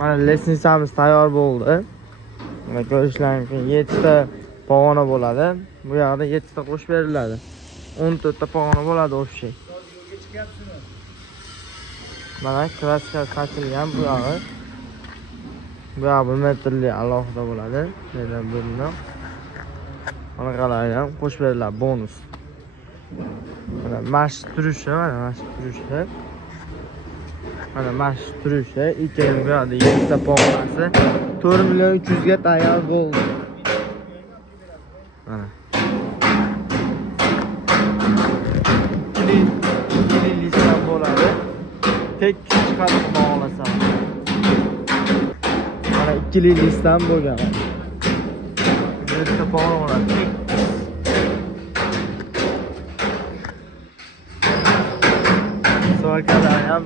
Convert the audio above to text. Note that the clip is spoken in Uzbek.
Mana lestnitsamiz tayyor bo'ldi. Mana ko'rishlaringiz mumkin 7 ta pog'ona bo'ladi. Bu yoqda 7 ta qo'shib beriladi. 14 ta pog'ona bo'ladi o'sha. Mana kraska qachilgan bu yog'i. Bu yoq 1 metrli alohida bo'ladi. Mana bundan. Mana qalayga ham qo'shib beriladi bonus. Mana mashq turishi, mana mashq turishi. Mana mashq turishi, ikkin bu yoqda 7 ta pog'onasi 4 million 300 ga tayyor bo'ldi. Mana. Ikili listdan bo'ladi. Tek chiqarib bog'lasam. Mana ikkili listdan bo'lgan. Bitta pog'ona bo'ladi. So'rakalar ham